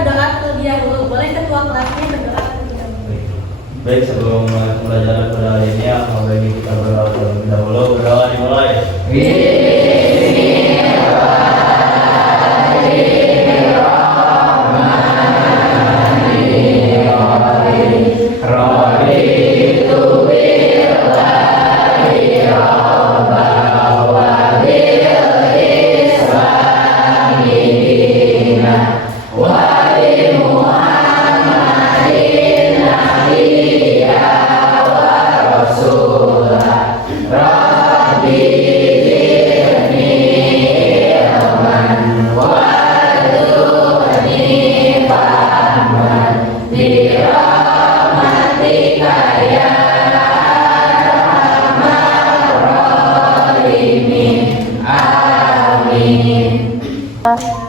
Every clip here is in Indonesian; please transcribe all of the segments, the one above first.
berdoa terlebih dahulu. Boleh ketua kelasnya berdoa terlebih dahulu. Baik, sebelum pembelajaran pada hari ini, mau bagi kita berdoa terlebih dahulu. Berdoa dimulai.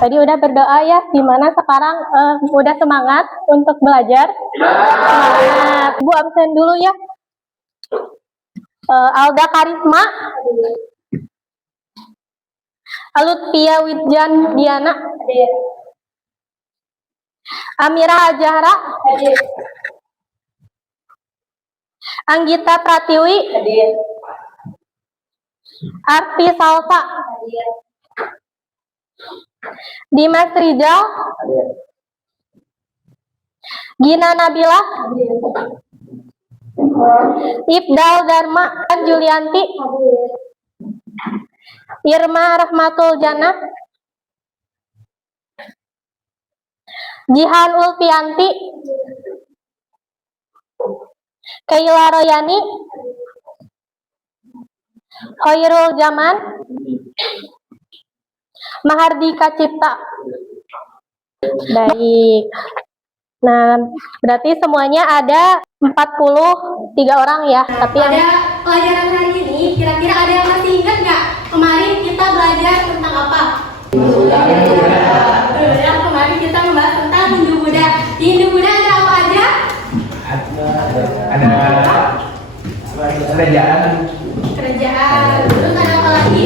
Tadi udah berdoa ya, gimana sekarang udah semangat untuk belajar? Semangat. Bu absen dulu ya. Alda Karisma, Alutpia Widjan Diana, Amira Azahra, Anggita Pratiwi, Arfi Salsa, Dimas Rizal, Gina Nabila, Ibdal Dharma Julianti, Irma Rahmatul Jannah, Jihan Ulfianti, Kaila Royani, Khairul Zaman, Mahardika Cipta. Baik. Nah, berarti semuanya ada 43 orang ya. Tapi pada pelajaran hari ini, kira-kira ada yang masih ingat nggak kemarin kita belajar tentang apa? Ya, kemarin kita membahas tentang Hindu Buddha. Di Hindu Buddha ada apa aja? Ada kerajaan. Terus ada apa lagi?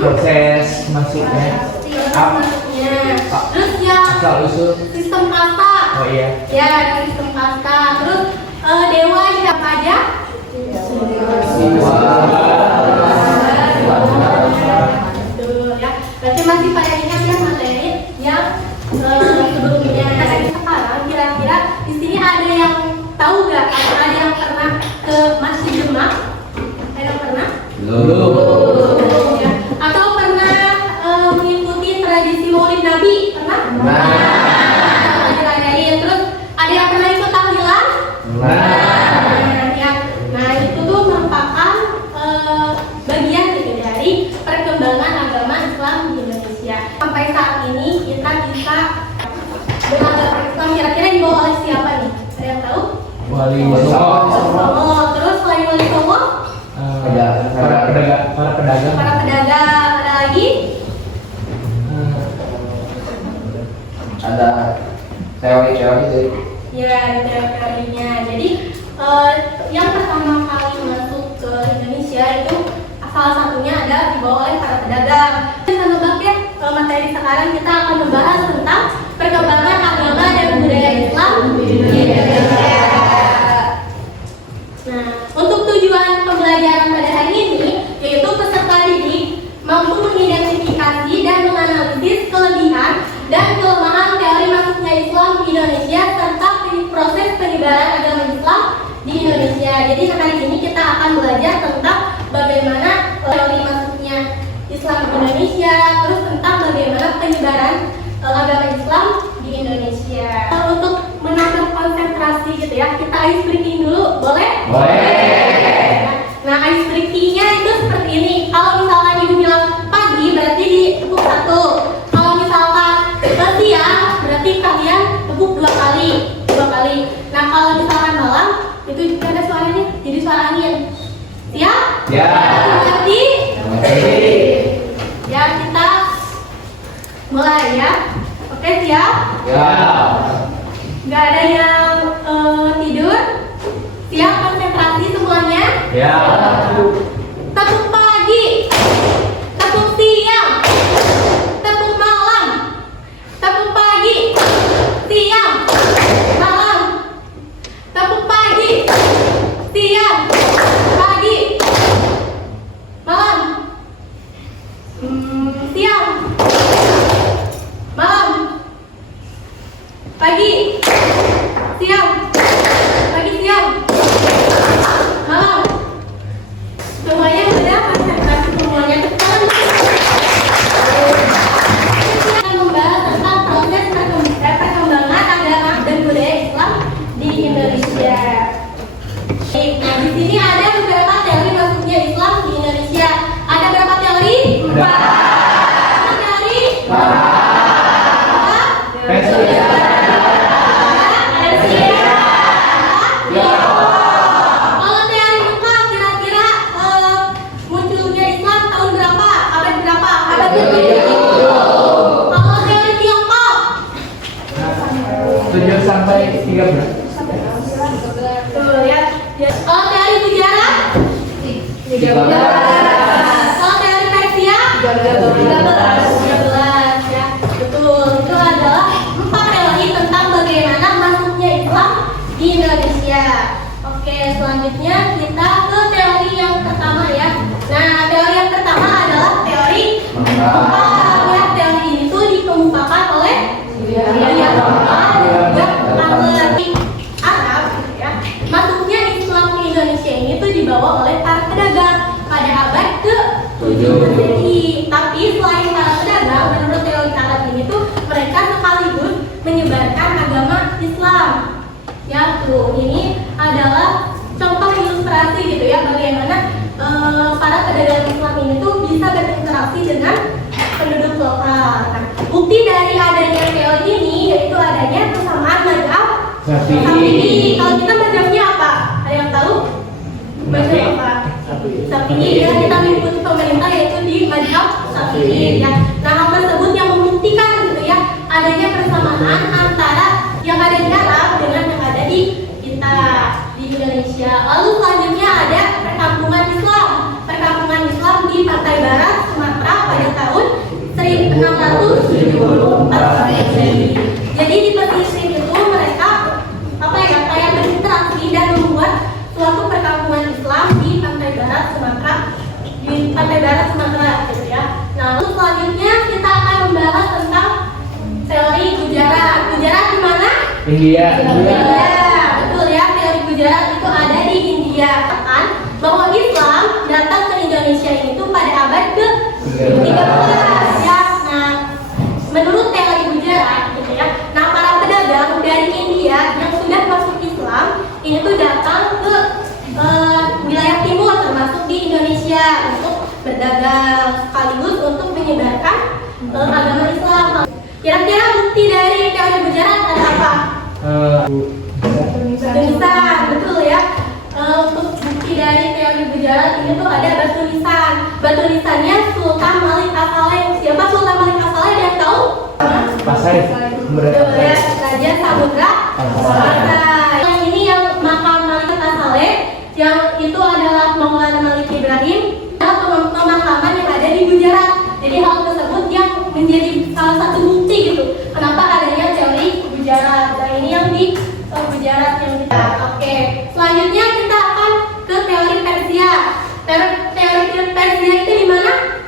Proses masuknya. Terus ya sistem kasta. Oh iya. Ya, sistem kasta. Terus dewa siapa aja? Betul ya. Berarti masih pada ingat ya materi yang sebelumnya. Sekarang kira-kira di sini ada yang tahu nggak? Ada yang pernah ke Masjid Demak? Ada yang pernah? Belum. Ya. Atau pernah mengikuti tradisi Maulid Nabi? Pernah? Terus ada yang pernah ikut tahlilan? Ya. Nah, itu tuh merupakan bagian gitu dari perkembangan agama Islam di Indonesia. Sampai saat ini kita bisa beragama Islam, kira-kira dibawa oleh siapa nih? Ada yang tahu? Wali Oh, terus selain Wali Songo? para pedagang. Para pedagang. Ada lagi? Ada teori-teori sih. Ya, teorinya. Jadi yang pertama kali masuk ke Indonesia itu salah satunya ada dibawa oleh para pedagang. Kita nebak ya, materi sekarang kita akan membahas tentang perkembangan agama dan budaya Islam di Indonesia. Nah, untuk tujuan pembelajaran pada hari ini yaitu peserta didik mampu mengidentifikasi dan menganalisis kelebihan dan kelemahan teori masuknya Islam di Indonesia serta proses penyebaran agama Islam di Indonesia. Jadi hari ini kita akan belajar tentang bagaimana teori masuknya Islam di Indonesia, terus tentang bagaimana penyebaran agama Islam di Indonesia. Untuk menambah konsentrasi gitu ya, kita ice breaking dulu, boleh? Boleh. Nah, ice breaking-nya itu seperti ini. Kalau misalkan ibu bilang pagi, berarti ditepuk 1. Kalau misalkan siang, berarti kalian tepuk 2 kali. Nah, kalau misalkan malam, itu juga ada suaranya, jadi suara angin. Siap? Ya. Mengerti? Ya, kita mulai ya. Oke, siap? Ya. Nggak ada yang tidur? Siap konsentrasi semuanya? Ya. Tepuk pagi, tepuk siang, tepuk malam, tepuk pagi, Pagi, siang, pagi siang, malam. Semuanya udah konsentrasi semuanya ke depan. Kita akan membahas tentang proses perkembangan agama dan budaya Islam di Indonesia. Nah, di sini ada beberapa teori masuknya Islam di Indonesia. Ada berapa teori? 4. Berapa teori? 4. Kalau teori buka kira-kira munculnya Islam tahun berapa? Abad berapa? Abad ke-7. Kalau teori Tiongkok 7 sampai 13. tuh ya. Kalau teori sejarah 13. Kalau teori Persia 13 ya. Betul. Itu adalah 4 teori tentang bagaimana masuknya Islam di Indonesia. Oke, selanjutnya kita ke teori yang pertama ya. Nah, teori yang pertama adalah teori Mekah. Ya, teori ini tuh dikemukakan oleh William Mekah dan juga Arab gitu ya. Masuknya Islam ke Indonesia ini tuh dibawa oleh para pedagang pada abad ke-7 Masehi. Tapi selain para pedagang, menurut teori Arab ini tuh mereka sekaligus menyebarkan agama Islam. Ya tuh, ini adalah contoh ilustrasi gitu ya bagaimana para pedagang Islam ini tuh bisa berinteraksi dengan penduduk lokal. Nah, bukti dari adanya teori ini yaitu adanya kesamaan mazhab Syafi'i. Kalau kita mazhabnya apa? Ada yang tahu? Mazhab apa? Syafi'i ya, kita mengikuti pemerintah yaitu di mazhab Syafi'i ya. Nah, hal tersebut yang membuktikan gitu ya adanya persamaan antara yang ada di Arab dengan yang ada di kita di Indonesia. Lalu selanjutnya ada perkampungan Islam. Perkampungan Islam di pantai barat Sumatera pada tahun 1674 Masehi. Jadi di pesisir itu mereka kayak berinteraksi dan membuat suatu perkampungan Islam di pantai barat Sumatera gitu ya. Nah, lalu selanjutnya kita akan membahas tentang teori Gujarat. Gujarat di mana? India. Betul ya, teori Gujarat itu ada di India. Kan bahwa Islam datang ke Indonesia ini tuh pada abad ke-13 ya. Nah, menurut teori Gujarat gitu ya. Nah, para pedagang dari India yang sudah masuk Islam ini tuh datang ke wilayah timur termasuk di Indonesia untuk berdagang sekaligus untuk menyebarkan agama Islam. Kira-kira bukti dari teori Gujarat ada apa? Nisan, betul ya. Untuk bukti dari teori Gujarat ini tuh ada batu nisan. Batu nisannya Sultan Malik As-Saleh. Siapa Sultan Malik As-Saleh? Ada yang tahu? Pasai. Betul ya, Raja Samudra Pasai. Yang ini yang makam Malik As-Saleh, yang itu adalah Maulana Malik Ibrahim. Adalah pemakaman yang ada di Gujarat. Jadi hal tersebut yang menjadi salah satu bukti gitu kenapa adanya teori Gujarat. Nah, ini yang di Gujarat yang kita. Oke, selanjutnya kita akan ke teori Persia. Teori Persia itu di mana?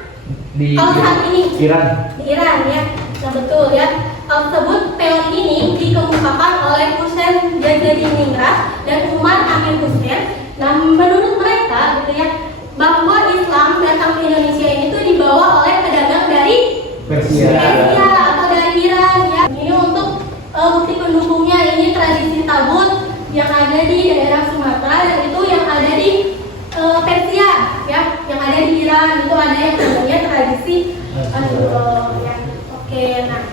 Di Kalau saat ini Iran. di Iran ya. Nah, betul ya. Hal tersebut teori ini dikemukakan oleh Hussein Jazadiningrat dan Umar Amir Hussein. Nah, menurut mereka gitu ya bahwa Islam datang ke Indonesia ini tuh dibawa oleh pedagang dari Persia atau dari Iran ya. Ini untuk bukti pendukungnya ini tradisi tabut yang ada di daerah Sumatera dan itu yang ada di Persia ya, yang ada di Iran itu ada yang namanya tradisi ya. Oke, nah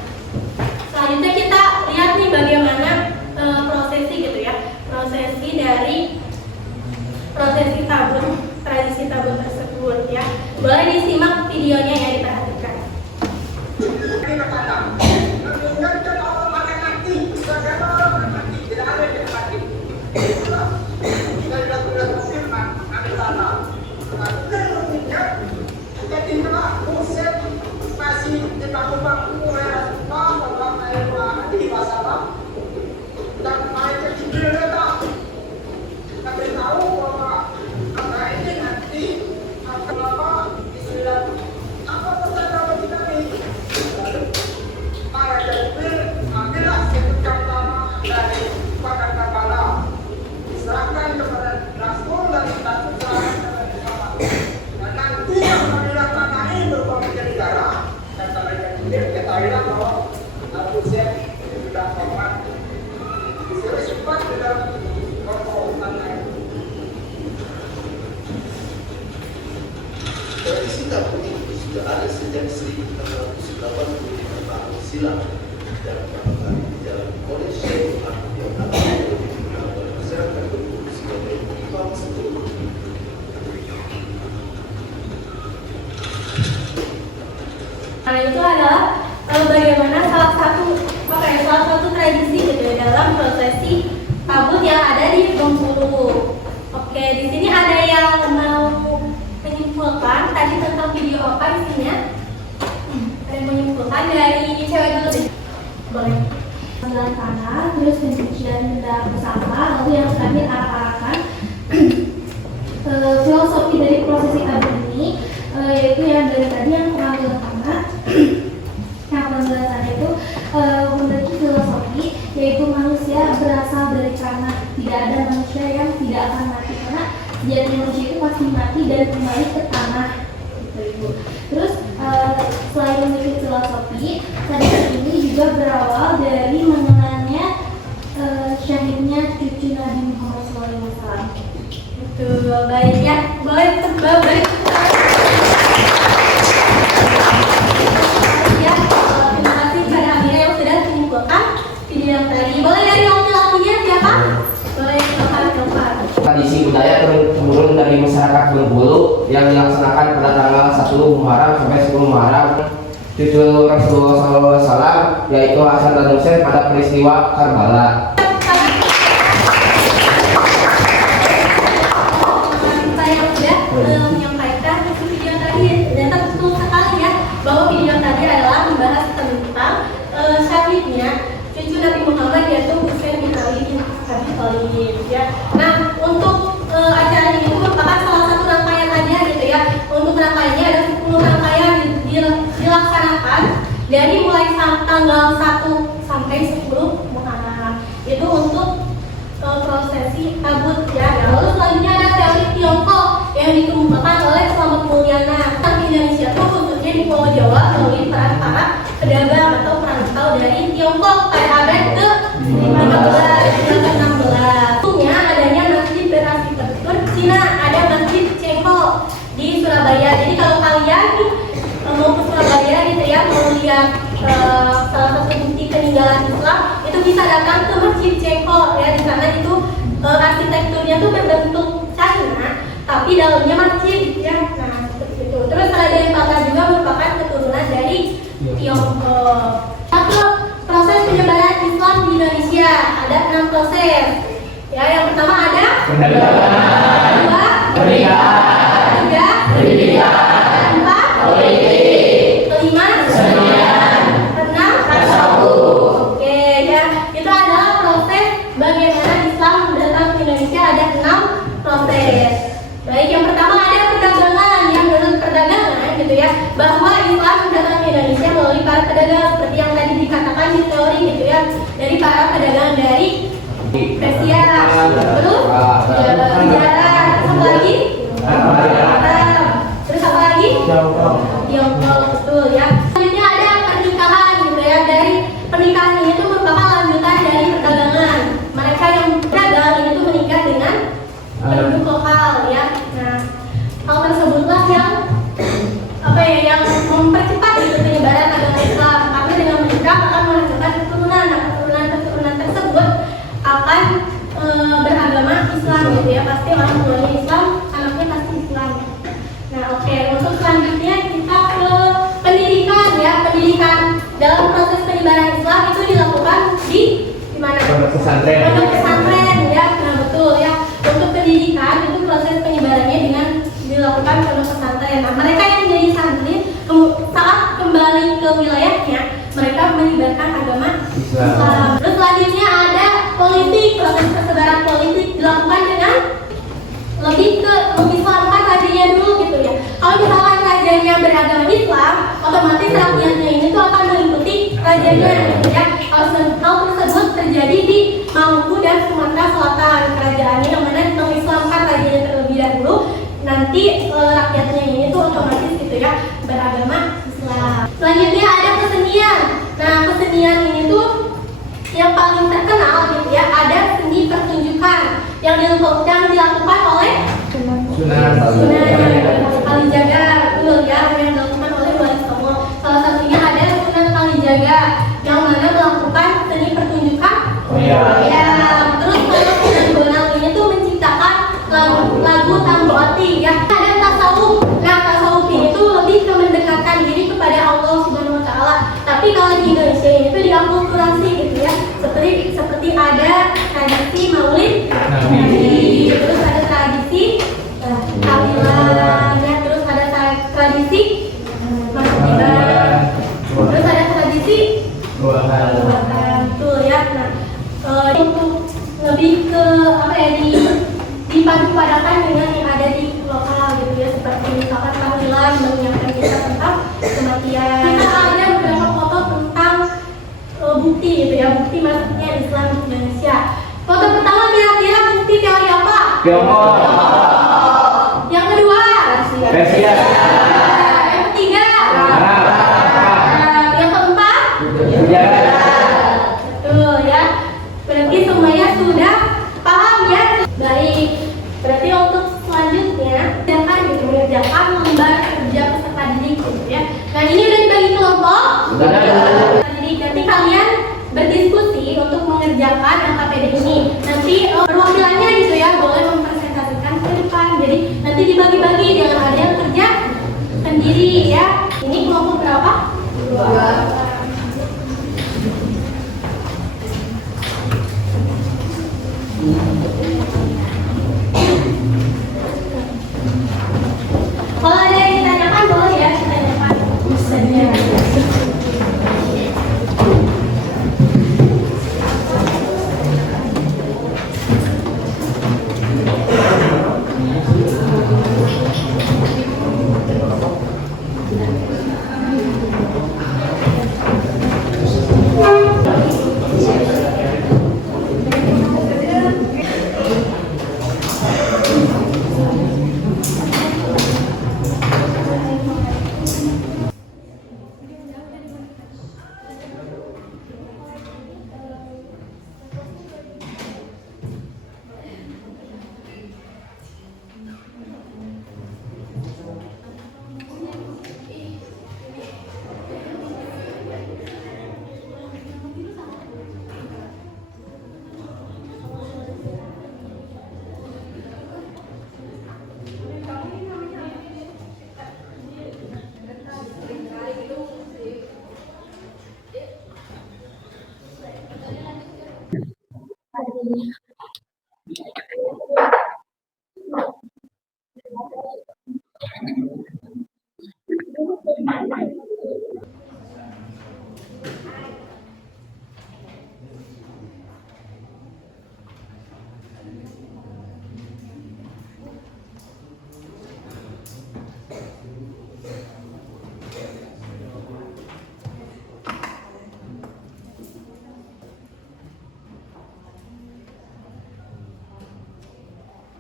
selanjutnya kita lihat nih bagaimana prosesi gitu ya, prosesi dari prosesi tabut, tradisi tabut tersebut ya. Boleh disimak videonya ya, diperhatikan. Para Tradisi tabur itu sudah ada sejak 1685 tahun silam dan bahkan dijalani oleh Syekh Ahmad yang dikenal oleh masyarakat Bengkulu sebagai imam setuh. Nah itu adalah bagaimana salah satu tradisi gitu ya, dalam prosesi tabut yang ada di Bengkulu. Oke, di sini ada yang mau menyimpulkan tadi tentang video apa isinya? Ada yang menyimpulkan dari cewek dulu deh. Boleh. Pelan tangan, terus pencucian benda bersama, lalu yang terakhir arak-arakan. Filosofi dari prosesi tabut ini yaitu yang dari tadi yang pengambilan tangan. Yang penjelasan itu memiliki filosofi yaitu manusia berasal dari tanah. Tidak ada manusia yang tidak akan mati karena sejati manusia itu pasti mati dan kembali ke tanah. Gitu. Terus selain memiliki filosofi, tradisi ini juga berawal dari mengenalnya syahidnya cucu Nabi Muhammad SAW. Betul, baik ya. Boleh tebal baik. Ya, terima kasih kepada Amira yang sudah menyimpulkan video yang tadi. Boleh dari laki-lakinya siapa? Boleh Jovan. Tradisi budaya turun-temurun dari masyarakat Bengkulu yang dilaksanakan pada tanggal 1 Muharram sampai 10 Muharram cucu Rasulullah SAW yaitu Hasan dan Husain pada peristiwa Karbala. Saya sudah menyampaikan video tadi dan betul sekali ya bahwa video tadi adalah membahas tentang syahidnya cucu Nabi Muhammad yaitu Husain bin Ali bin Abi Thalib ya. Nah, untuk acara ini merupakan salah satu rangkaian aja gitu ya. Untuk rangkaiannya ada 10 rangkaian dilaksanakan dari mulai tanggal 1 sampai 10 Muharram. Itu untuk prosesi tabut ya. Lalu selanjutnya ada teori Tiongkok yang dikemukakan oleh Slamet Mulyana. Di Indonesia itu khususnya di Pulau Jawa melalui peran para pedagang atau perantau dari Tiongkok pada abad ke-15 hingga ke-16. Punya adanya masjid berarsitektur Cina, ada masjid Cengho di Surabaya. Jadi kalau kalian mau ke Surabaya gitu ya, mau lihat salah satu bukti peninggalan Islam, itu bisa datang ke masjid Cengho ya. Di sana itu arsitekturnya tuh berbentuk China, tapi dalamnya masjid ya. Nah seperti itu. Terus Raden Patah juga merupakan keturunan dari Tiongkok. Satu proses penyebaran Islam di Indonesia ada 6 proses. Ya, yang pertama ada kedua pernikahan, tiga pendidikan, empat politik, kelima kesenian, enam tasawuf. Oke ya, itu adalah proses bagaimana Islam datang ke Indonesia. Ada 6 proses. Baik, yang pertama ada perdagangan. Yang menurut perdagangan gitu ya, bahwa Islam datang ke Indonesia melalui para pedagang seperti yang tadi dikatakan di teori gitu ya, dari para pedagang dari Persia, terus sejarah, apa lagi? Terus apa lagi? Tiongkok, betul ya. Selanjutnya ada pernikahan gitu ya. Dari pernikahan ini tuh merupakan lanjutan dari perdagangan. Mereka yang berdagang ini tuh menikah dengan penduduk lokal ya. Nah, hal tersebutlah yang yang mempercepat gitu penyebaran agama Islam. Karena dengan menikah akan menghasilkan keturunan. Nah, keturunan tersebut akan beragama Islam gitu ya. Pasti orang tuanya Islam, anaknya pasti Islam. Nah, oke. Untuk selanjutnya kita ke pendidikan ya. Pendidikan dalam proses penyebaran Islam itu dilakukan di mana? Pondok pesantren ya. Nah, betul ya. Untuk pendidikan itu proses penyebarannya dengan dilakukan pondok pesantren. Nah, mereka yang menjadi santri saat kembali ke wilayahnya, mereka menyebarkan agama Islam. Terus selanjutnya ada politik. Proses persebaran politik dilakukan dengan lebih ke mengislamkan rajanya dulu gitu ya. Kalau misalkan rajanya beragama Islam, otomatis rakyatnya ini tuh akan mengikuti rajanya gitu ya. Hal tersebut terjadi di Maluku dan Sumatera Selatan. Kerajaannya yang mana mengislamkan rajanya terlebih dahulu, nanti rakyatnya ini tuh otomatis gitu ya beragama Islam. Selanjutnya ada kesenian. Nah, kesenian ini tuh yang dilakukan oleh Sunan. Kalijaga, betul ya, yang dilakukan oleh Wali Songo. Salah satunya ada Sunan Kalijaga yang mana melakukan seni pertunjukan. Iya. Ya, terus kalau Sunan Bonang ini tuh menciptakan lagu Tamboati ya. Ada tasawuf. Nah, tasawuf ini tuh lebih ke mendekatkan diri kepada Allah Subhanahu Wa Taala. Tapi kalau di Indonesia ini tuh diakulturasi gitu ya. Seperti ada tradisi Maulid Nabi, terus ada tradisi tahlilan, ya, terus ada tradisi masuk ibadah, terus ada tradisi betul ya. Nah, untuk lebih ke apa ya, dipadu-padakan dengan yang ada di lokal gitu ya, seperti misalkan tahlilan mengingatkan kita tentang kematian. Kita ada beberapa foto tentang bukti gitu ya, bukti masuknya Islam di Indonesia. Foto pertama kira-kira bukti teori apa? Yang kedua, Persia. yang ketiga, yang keempat, betul ya. Berarti semuanya sudah paham ya. Baik, berarti untuk selanjutnya mengerjakan lembar kerja peserta didik gitu ya. Nah ini udah dibagi kelompok. Jadi nanti kalian berdiskusi untuk mengerjakan LKPD ini. Nanti perwakilannya gitu ya boleh mempresentasikan ke depan. Jadi nanti dibagi-bagi, jangan ada yang kerja sendiri ya. Ini kelompok berapa? 2. Kalau ada yang ditanyakan boleh ya ditanyakan.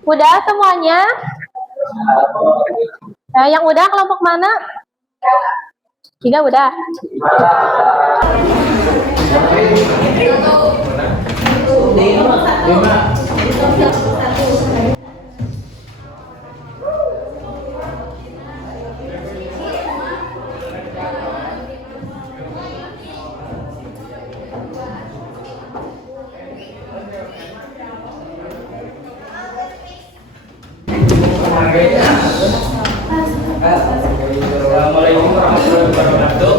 Udah semuanya? Nah, yang udah kelompok mana? 3 udah. Assalamualaikum warahmatullahi wabarakatuh.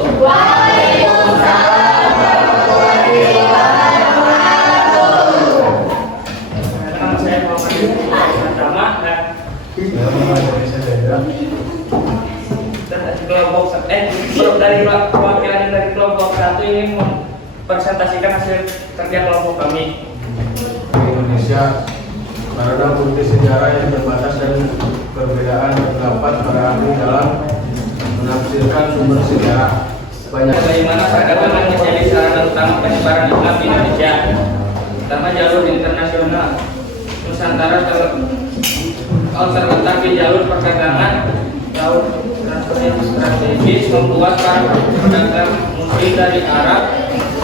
Nama saya Muhammad Pertama dan kelompok dari perwakilan dari kelompok 1 ini mempresentasikan hasil kerja kelompok kami. Indonesia karena bukti sejarah yang terbatas dan perbedaan pendapat para ahli dalam menafsirkan sumber sejarah. Bagaimana perdagangan menjadi sarana utama penyebaran Islam di Indonesia, terutama jalur internasional Nusantara terletak di jalur perdagangan laut yang strategis, membuat para pedagang muslim dari Arab,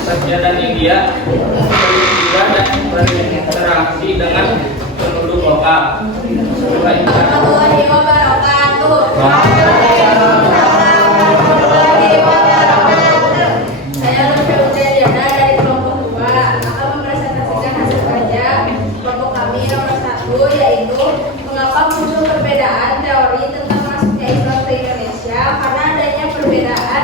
Persia dan India juga dan berinteraksi dengan penduduk warahmatullahi wabarakatuh. Saya Nurul Diana dari kelompok 2 akan mempresentasikan hasil kerja kelompok kami nomor 1, yaitu mengapa muncul perbedaan teori tentang masuknya Islam ke Indonesia karena adanya perbedaan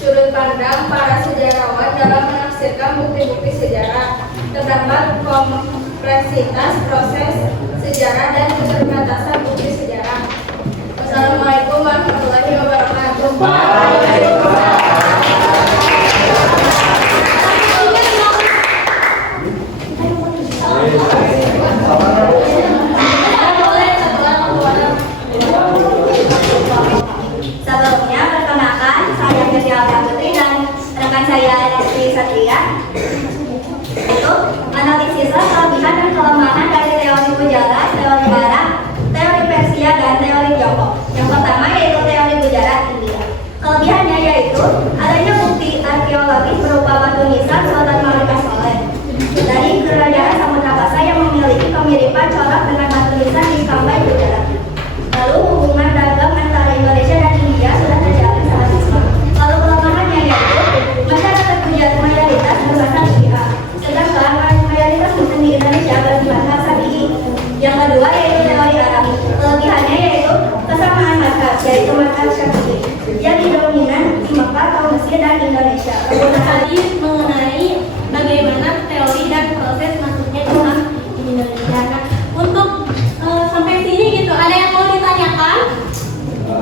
sudut pandang para sejarawan dalam menafsirkan bukti-bukti sejarah. Terdapat kompleksitas proses sejarah dan keterbatasan bukti sejarah. Wassalamualaikum warahmatullahi wabarakatuh. Sebelumnya, perkenalkan, saya Firdausah Putri dan rekan saya Lesti Satria. Untuk analisis kelebihan dan kelemahan dari teori Gujarat, teori Arab, teori Persia, dan teori Tiongkok. Yang pertama yaitu teori Gujarat India. Kelebihannya yaitu adanya bukti arkeologis berupa batu nisan Sultan Malika Soleh dari kerajaan Samudra Pasai yang memiliki kemiripan corak dengan batu nisan di Kambai, Gujarat. Lalu hubungan dagang antara Indonesia dan India sudah terjalin saat Islam. Lalu kelemahannya yaitu masyarakat Gujarat mayoritas berbahasa Syiah, sedangkan mayoritas Muslim di Indonesia berbahasa Syafi'i. Yang kedua yaitu teori Arab. Kelebihannya yaitu kesamaan mazhab, yaitu mazhab Syafi'i yang didominan di Mekah, kaum Mesir, dan Indonesia. Tadi mengenai bagaimana teori dan proses masuknya Islam di Indonesia. Nah, untuk sampai sini gitu, ada yang mau ditanyakan?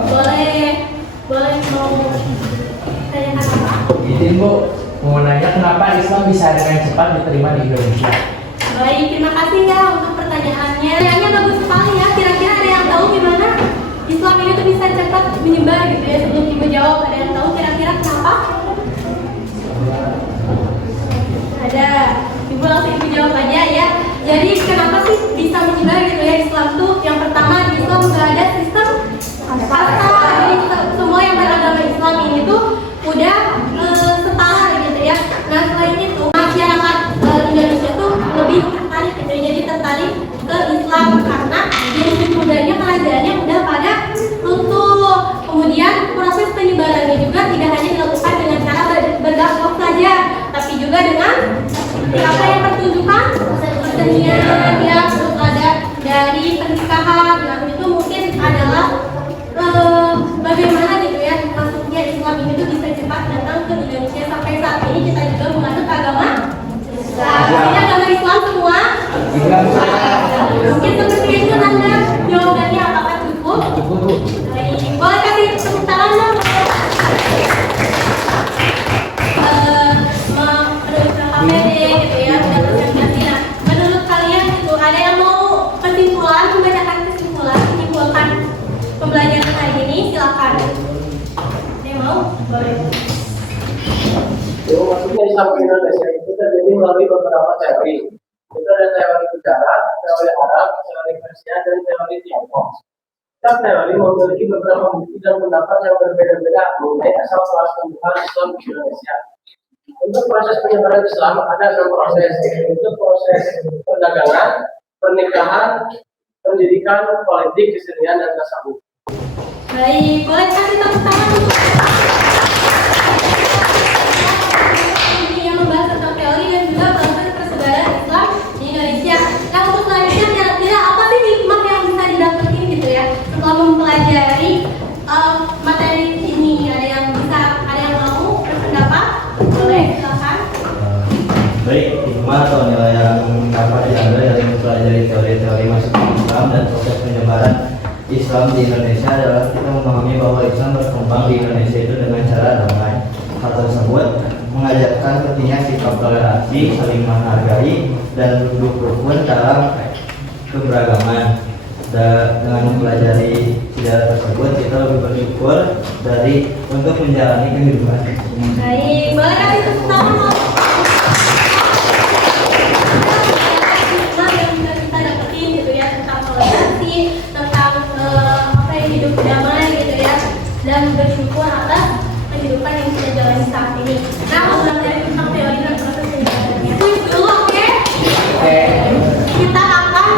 Boleh mau tanyakan apa? Izin Bu, mau nanya kenapa Islam bisa dengan cepat diterima di Indonesia? Baik, terima kasih ya untuk pertanyaannya. Pertanyaannya bagus sekali ya. Kira-kira ada yang tahu gimana Islam ini tuh bisa cepat menyebar gitu ya? Sebelum Ibu jawab, ada yang tahu kira-kira kenapa? Ada. Ibu langsung Ibu jawab aja ya. Jadi kenapa sih bisa menyebar gitu ya Islam tuh? Yang pertama di Islam nggak ada sistem kasta. Jadi semua yang beragama Islam ini tuh udah setara gitu ya. Nah selain itu masyarakat Indonesia tuh lebih tertarik gitu ya. Jadi tertarik ke Islam karena dari mudanya kerajaannya udah pada runtuh. Kemudian proses penyebarannya juga tidak hanya dilakukan dengan cara berdakwah saja, tapi juga dengan apa yang pertunjukan kesenian ya, terus ada dari pernikahan. Nah itu mungkin adalah bagaimana gitu ya masuknya Islam ini tuh bisa cepat datang ke Indonesia. Sampai saat ini kita juga menganut agama Islam. Ini agama Islam semua. Mungkin seperti itu Nanda. Jawabannya apakah cukup? Baik, boleh kasih tepuk tangan dong. Menurut KPD gitu ya, sudah presentasi. Nah, menurut kalian itu ada yang mau kesimpulan, membacakan kesimpulan, menyimpulkan pembelajaran hari ini? Silakan. Ada yang mau? Boleh. Maksudnya Islam ke Indonesia itu terjadi melalui beberapa teori. Itu ada teori Gujarat, teori Arab, teori Persia, dan teori Tiongkok. Setiap teori memiliki beberapa bukti dan pendapat yang berbeda-beda mengenai asal pertumbuhan Islam di Indonesia. Untuk proses penyebaran Islam ada 6 proses, yaitu proses perdagangan, pernikahan, pendidikan, politik, kesenian, dan tasawuf. Baik, boleh kasih tepuk tangan untuk yang membahas tentang teori dan juga proses persebaran Islam di Indonesia. Nah, untuk selanjutnya kira-kira apa sih hikmah yang bisa didapetin gitu ya setelah mempelajari materi ini? Ada yang mau berpendapat? Boleh, silakan. Baik, hikmah atau nilai yang dapat diambil dari mempelajari teori-teori masuknya Islam dan proses penyebaran Islam di Indonesia adalah kita memahami bahwa Islam berkembang di Indonesia itu dengan cara damai. Hal tersebut mengajarkan pentingnya sikap toleransi, saling menghargai, dan duduk rukun dalam keberagaman. Dengan mempelajari sejarah tersebut, kita lebih bersyukur untuk menjalani kehidupan. Baik, boleh kasih tepuk tangan Pak. Hikmah yang bisa kita dapetin gitu ya tentang toleransi, tentang hidup damai gitu ya, dan bersyukur atas kehidupan yang kita jalani saat ini. Nah, untuk dari tentang teori dan proses penyebarannya. Kuis dulu, oke? Kita akan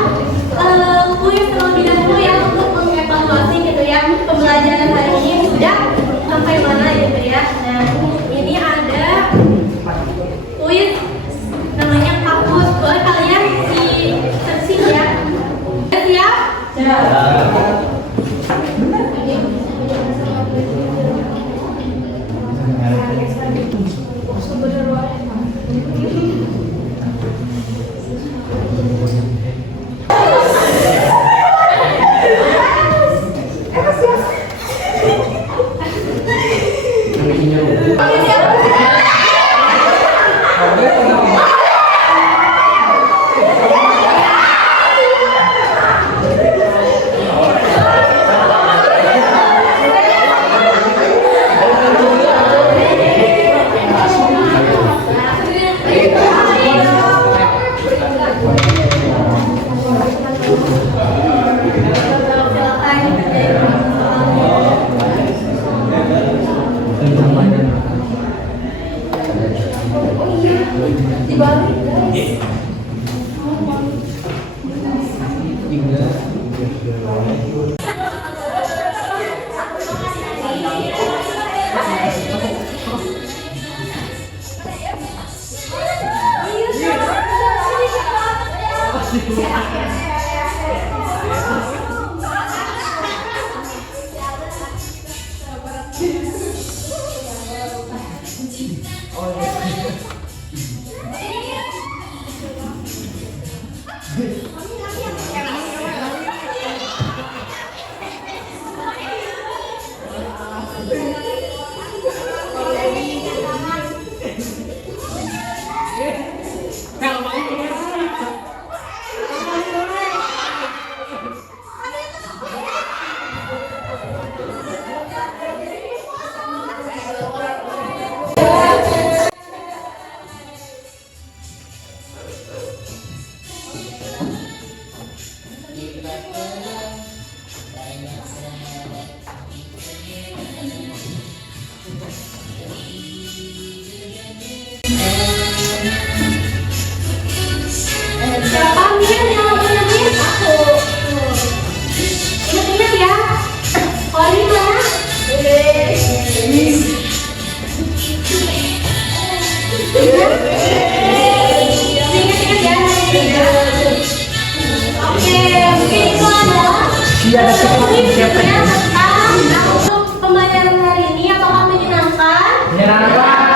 Pembayaran hari ini apakah menyenangkan? Menyenangkan.